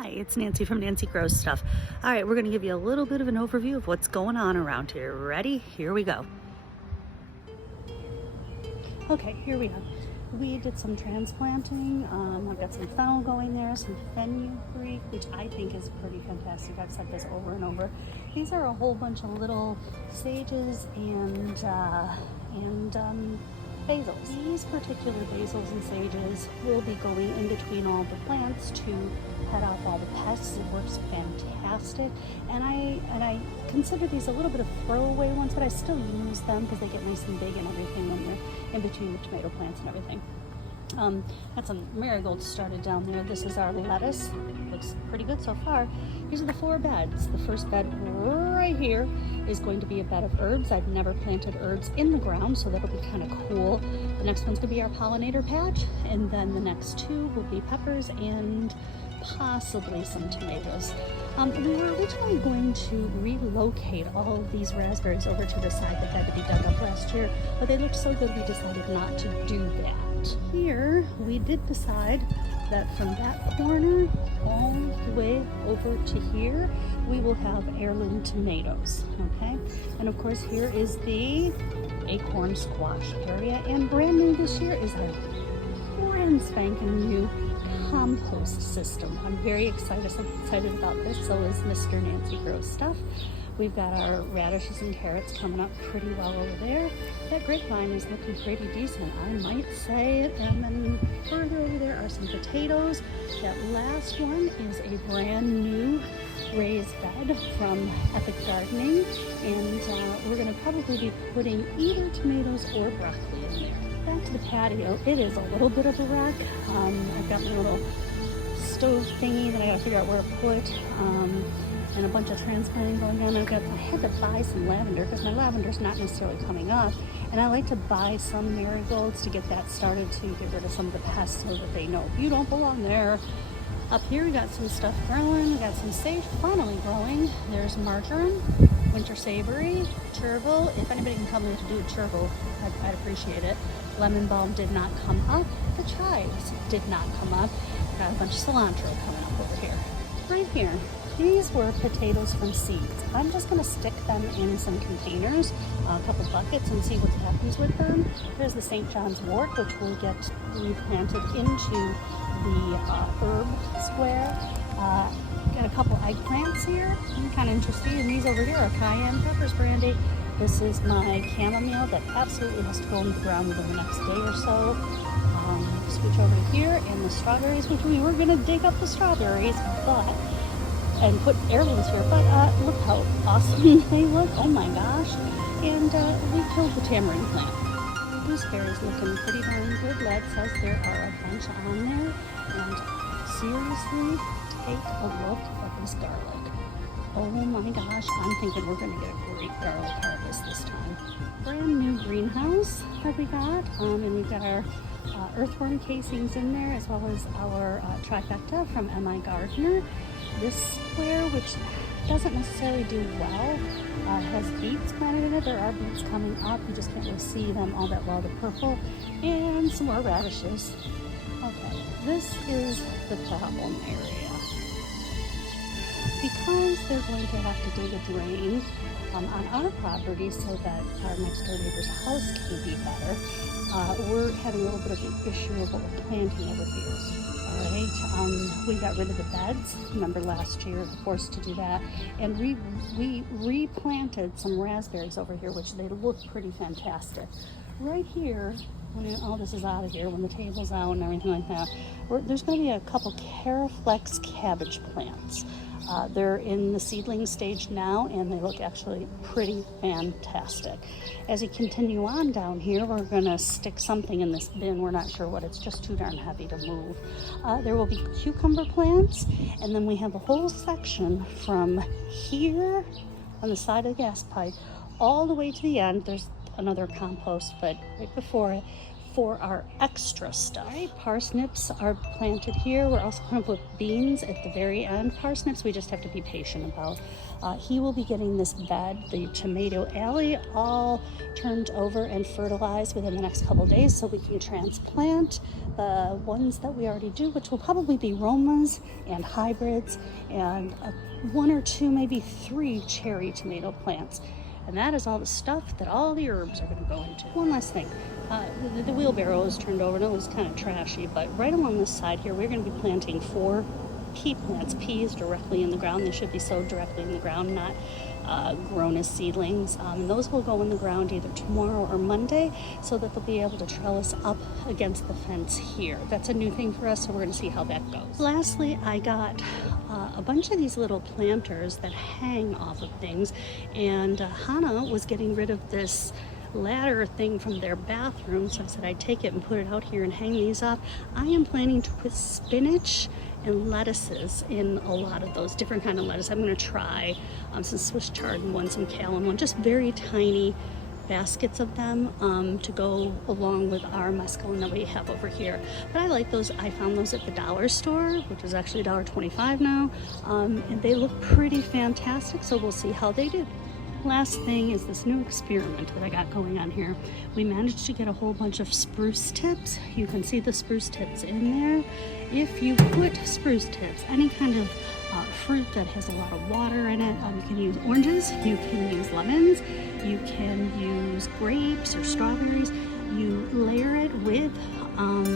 Hi, it's Nancy from Nancy Grows Stuff. All right, we're going to give you a little bit of an overview of what's going on around here. Ready? Here we go. Okay, here we go. We did some transplanting. I've got some fennel going there, some fenugreek, which I think is pretty fantastic. I've said this over and over. These are a whole bunch of little sages and basils. These particular basils and sages will be going in between all the plants to head off all the pests. It works fantastic, and I consider these a little bit of throwaway ones, but I still use them because they get nice and big and everything when they're in between the tomato plants and everything. Got some marigolds started down there. This is our lettuce. Looks pretty good so far. These are the 4 beds. The first bed right here is going to be a bed of herbs. I've never planted herbs in the ground, so that'll be kind of cool. The next one's going to be our pollinator patch, and then the next 2 will be peppers and possibly some tomatoes. We were originally going to relocate all of these raspberries over to the side that had to be dug up last year, but they looked so good we decided not to do that. Here we did decide that from that corner all the way over to here we will have heirloom tomatoes. Okay, and of course here is the acorn squash area, and brand new this year is our brand spanking new compost system. I'm very excited about this. So is Mr. Nancy Grows Stuff. We've got our radishes and carrots coming up pretty well over there. That grapevine is looking pretty decent, I might say. And then further over there are some potatoes. That last one is a brand new raised bed from Epic Gardening, and we're going to probably be putting either tomatoes or broccoli in there. Back to the patio. It is a little bit of a wreck. I've got my little stove thingy that I gotta figure out where to put, and a bunch of transplanting going on. I had to buy some lavender because my lavender's not necessarily coming up, and I like to buy some marigolds to get that started to get rid of some of the pests so that they know you don't belong there. Up here we got some stuff growing. We got some sage finally growing. There's marjoram, winter savory, chervil. If anybody can tell me what to do with chervil, I'd appreciate it. Lemon balm did not come up. The chives did not come up. Got a bunch of cilantro coming up over here. Right here, these were potatoes from seeds. I'm just going to stick them in some containers, a couple buckets, and see what happens with them. There's the St. John's wort, which will get replanted into the herb square. Got a couple eggplants here. I'm kind of interested in these over here are cayenne peppers, Brandy. This is my chamomile that absolutely has to go into the ground within the next day or so. Switch over here, and the strawberries, which we were going to dig up the strawberries and put heirlooms here, but look how awesome they look. Oh my gosh. And we killed the tamarind plant. Gooseberries looking pretty darn good. Lad says there are a bunch on there, and seriously, take a look at this garlic. Oh my gosh, I'm thinking we're going to get a great garlic harvest this time. Brand new greenhouse that we got, and we've got our earthworm casings in there, as well as our trifecta from M.I. Gardner. This square, which doesn't necessarily do well, has beets planted in it. There are beets coming up, you just can't really see them all that well. The purple, and some more radishes. Okay, this is the problem area. Because they're going to have to dig a drain on our property so that our next door neighbor's house can be better, we're having a little bit of an issue with what we're planting over here. All right, we got rid of the beds. Remember last year, we were forced to do that, and we replanted some raspberries over here, which they look pretty fantastic. Right here, when all this is out of here, when the table's out and everything like that, there's going to be a couple Caraflex cabbage plants. They're in the seedling stage now, and they look actually pretty fantastic. As we continue on down here, we're going to stick something in this bin. We're not sure what. It's just too darn heavy to move. There will be cucumber plants, and then we have a whole section from here on the side of the gas pipe all the way to the end. There's another compost, but right before it, for our extra stuff. All right, parsnips are planted here. We're also going to put beans at the very end. Parsnips we just have to be patient about. He will be getting this bed, the tomato alley, all turned over and fertilized within the next couple days so we can transplant the ones that we already do, which will probably be Romas and hybrids and 1 or 2, maybe 3 cherry tomato plants. And that is all the stuff that all the herbs are going to go into. One last thing, the wheelbarrow is turned over and it was kind of trashy, but right along this side here we're going to be planting 4 pea plants, peas directly in the ground. They should be sowed directly in the ground, not grown as seedlings. And those will go in the ground either tomorrow or Monday so that they'll be able to trellis up against the fence here. That's a new thing for us, so we're going to see how that goes. Lastly, I got a bunch of these little planters that hang off of things, and Hannah was getting rid of this ladder thing from their bathroom, so I said I'd take it and put it out here and hang these up. I am planning to put spinach and lettuces in a lot of those different kind of lettuce. I'm going to try some Swiss chard in one, some kale in one, just very tiny baskets of them to go along with our mesclun that we have over here. But I like those. I found those at the dollar store, which is actually $1.25 now, and they look pretty fantastic, so we'll see how they do. Last thing is this new experiment that I got going on here. We managed to get a whole bunch of spruce tips. You can see the spruce tips in there. If you put spruce tips, any kind of fruit that has a lot of water in it, you can use oranges, you can use lemons, you can use grapes or strawberries. You layer it with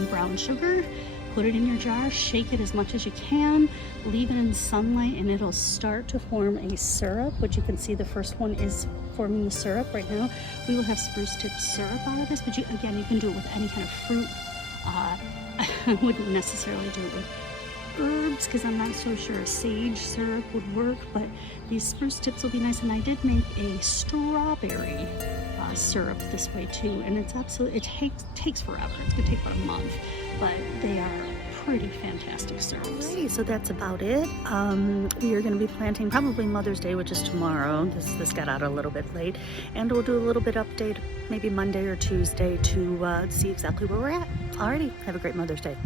brown sugar, put it in your jar, shake it as much as you can, leave it in sunlight, and it'll start to form a syrup, which you can see the first one is forming the syrup right now. We will have spruce tip syrup out of this, but you can do it with any kind of fruit. I wouldn't necessarily do it with herbs because I'm not so sure a sage syrup would work, but these spruce tips will be nice. And I did make a strawberry syrup this way too, and it's absolutely, it takes forever. It's gonna take about a month, but they are pretty fantastic syrups. Alrighty, so that's about it. We are going to be planting probably Mother's Day, which is tomorrow. This got out a little bit late, and we'll do a little bit update maybe Monday or Tuesday to see exactly where we're at. Alrighty, have a great Mother's Day.